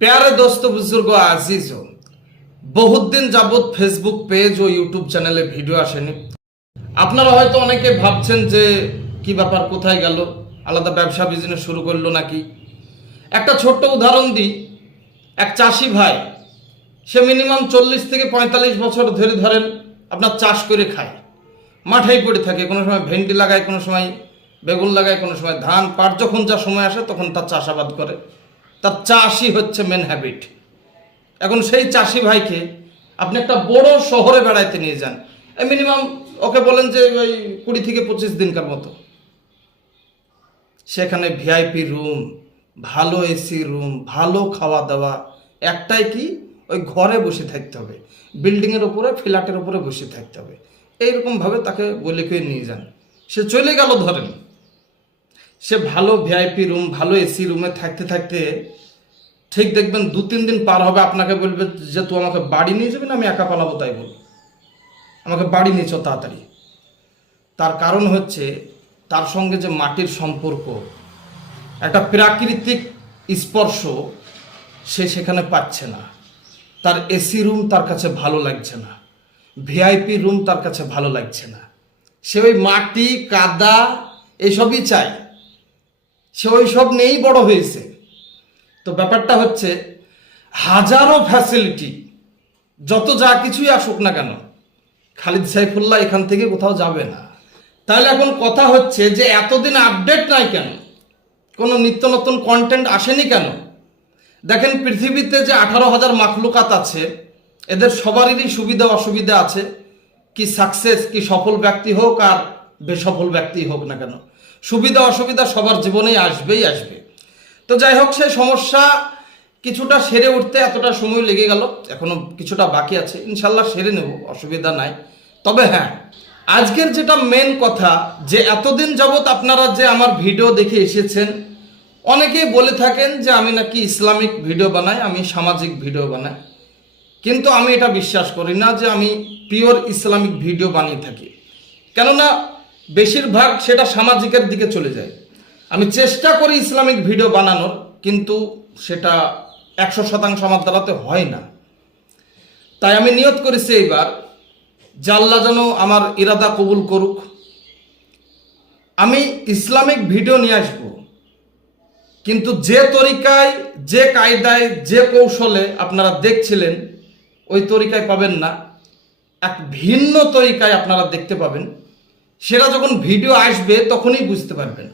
প্যারে দোস্ত বুজুর্গ আজিজ বহুত দিন যাবৎ ফেসবুক পেজ ও ইউটিউব চ্যানেলে ভিডিও আসেনি আপনারা হয়তো অনেকে ভাবছেন যে কি ব্যাপার কোথায় গেল আলাদা ব্যবসা বিজনেস শুরু করল নাকি একটা ছোট্ট উদাহরণ দিই। এক চাষি ভাই, সে মিনিমাম চল্লিশ থেকে পঁয়তাল্লিশ বছর ধরে ধরেন আপনার চাষ করে খায়। মাঠেই পড়ে থাকে, কোনো সময় ভেন্ডি লাগায়, কোনো সময় বেগুন লাগায়, কোনো সময় ধান, পাট, যখন যা সময় আসে তখন তার চাষাবাদ করে। তার চাষি হচ্ছে মেন হ্যাবিট এখন সেই চাষি ভাইকে আপনি একটা বড় শহরে বেড়াইতে নিয়ে যান। মিনিমাম ওকে বলেন যে ওই কুড়ি থেকে পঁচিশ দিনকার মতো। সেখানে ভিআইপি রুম ভালো এসি রুম ভালো খাওয়া দাওয়া একটাই কি? ওই ঘরে বসে থাকতে হবে। বিল্ডিংয়ের উপরে, ফ্ল্যাটের উপরে বসে থাকতে হবে। এইরকমভাবে তাকে বলে করে নিয়ে যান। সে চলে গেল ধরেন। সে ভালো ভিআইপি রুম, ভালো এসি রুমে থাকতে থাকতে ঠিক দেখবেন দু, তিন দিন পার হবে, আপনাকে বলবে যে, তুই আমাকে বাড়ি নিয়ে যাবি না? আমি একা পালাবো, তাই বল আমাকে বাড়ি নিয়ে চো তাড়াতাড়ি। তার কারণ হচ্ছে, তার সঙ্গে যে মাটির সম্পর্ক, একটা প্রাকৃতিক স্পর্শ সে সেখানে পাচ্ছে না। তার এসি রুম তার কাছে ভালো লাগছে না। ভিআইপি রুম তার কাছে ভালো লাগছে না। সে ওই মাটি, কাদা, এসবই চায়। সে ওই সব নিয়েই বড় হয়েছে। তো ব্যাপারটা হচ্ছে, হাজারো ফ্যাসিলিটি যত যা কিছুই আসুক না কেন, খালিদ সাইফুল্লাহ এখান থেকে কোথাও যাবে না। তাহলে এখন কথা হচ্ছে যে এতদিন আপডেট নাই কেন? কোনো নিত্য নতুন কন্টেন্ট আসেনি কেন? দেখেন পৃথিবীতে যে আঠারো হাজার মাখলুকাত আছে, এদের সবারই সুবিধা অসুবিধা আছে, কি সাকসেস কি সফল ব্যক্তি হোক আর বেসফল ব্যক্তি হোক না কেন। সুবিধা অসুবিধা সবার জীবনেই আসবেই আসবে। তো যাই হোক, সেই সমস্যা কিছুটা সেরে উঠতে এতটা সময় লেগে গেল, এখনও কিছুটা বাকি আছে, ইনশাল্লাহ সেরে নেব, অসুবিধা নাই। তবে হ্যাঁ আজকের যেটা মেন কথা, যে এতদিন যাবৎ আপনারা যে আমার ভিডিও দেখে এসেছেন, অনেকেই বলে থাকেন যে আমি নাকি ইসলামিক ভিডিও বানাই, আমি সামাজিক ভিডিও বানাই। কিন্তু আমি এটা বিশ্বাস করি না যে আমি পিওর ইসলামিক ভিডিও বানিয়ে থাকি। কেননা বেশিরভাগ সেটা সামাজিকের দিকে চলে যায়। আমি চেষ্টা করি ইসলামিক ভিডিও বানানোর, কিন্তু সেটা একশো শতাংশ আমার দ্বারাতে হয় না। তাই আমি নিয়ত করেছি এইবার জাল্লা যেন আমার ইরাদা কবুল করুক। আমি ইসলামিক ভিডিও নিয়ে আসব, কিন্তু যে তরিকায়, যে কায়দায়, যে কৌশলে আপনারা দেখছিলেন, ওই তরিকায় পাবেন না। এক ভিন্ন তরিকায় আপনারা দেখতে পাবেন। সেটা যখন ভিডিও আসবে, তখনই বুঝতে পারবেন।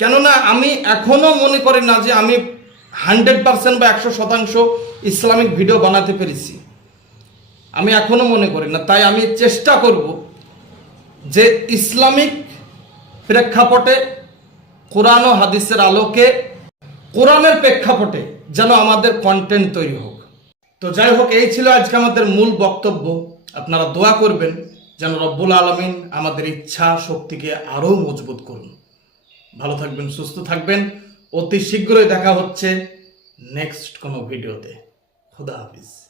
কেননা আমি এখনও মনে করি না যে আমি হান্ড্রেড পার্সেন্ট বা একশো শতাংশ ইসলামিক ভিডিও বানাতে পেরেছি। আমি এখনও মনে করি না। তাই আমি চেষ্টা করব যে ইসলামিক প্রেক্ষাপটে কোরআন ও হাদিসের আলোকে, কোরআনের প্রেক্ষাপটে যেন আমাদের কন্টেন্ট তৈরি হোক। তো যাই হোক, এই ছিল আজকে আমাদের মূল বক্তব্য। আপনারা দোয়া করবেন। যেন রব্বুল আলমিন আমাদের ইচ্ছা শক্তিকে আরও মজবুত করুন। ভালো থাকবেন, সুস্থ থাকবেন। অতি শীঘ্রই দেখা হচ্ছে নেক্সট কোনো ভিডিওতে। খুদা হাফিজ।